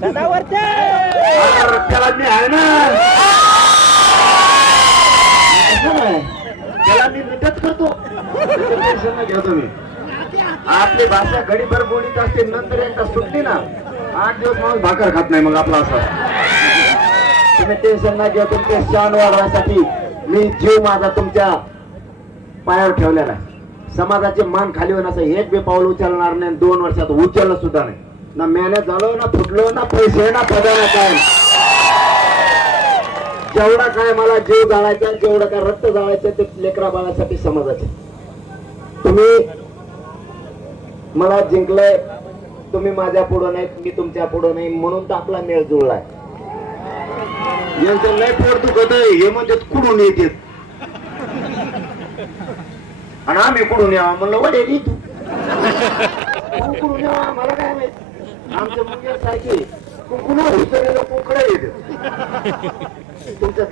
त्याला मी आहे ना, त्याला मी मिठच करतो. टेन्शन नाही घ्या तुम्ही. आपली भाषा घडीभर बोलीत असते, नंतर एकदा सुटली ना 8 दिवस माणूस भाकर खात नाही. मग आपला असं तुम्ही टेन्शन नाही घ्या. तुमचे शान वाढवण्यासाठी मी जीव माझा तुमच्या पायावर ठेवलेला आहे. समाजाचे मान खाली होण्याचं एक बी पाऊल उचलणार नाही. 2 वर्षात उचललं सुद्धा नाही. ना मेहनत झालो, ना फुटलो, ना पैसे, ना पदाना काय. जेवढा काय मला जीव जाळायचा, जेवढं काय रक्त जाळायचं ते लेकरा बाळासाठी समाजाचे. तुम्ही मला जिंकलंय, तुम्ही माझ्या पुढं नाही, मी तुमच्या पुढं नाही, म्हणून तर आपला मेळ जुळलाय. यांचं लय पोट दुखत आहे, हे म्हणजे कुठून येते आणि आम्ही कुठून यावा. म्हणलं वडे तू कुठून यावा मला काय माहित. आमच्या मुंगे सारखी कुंकुना हुसरेला कोकडे येते तुमच्या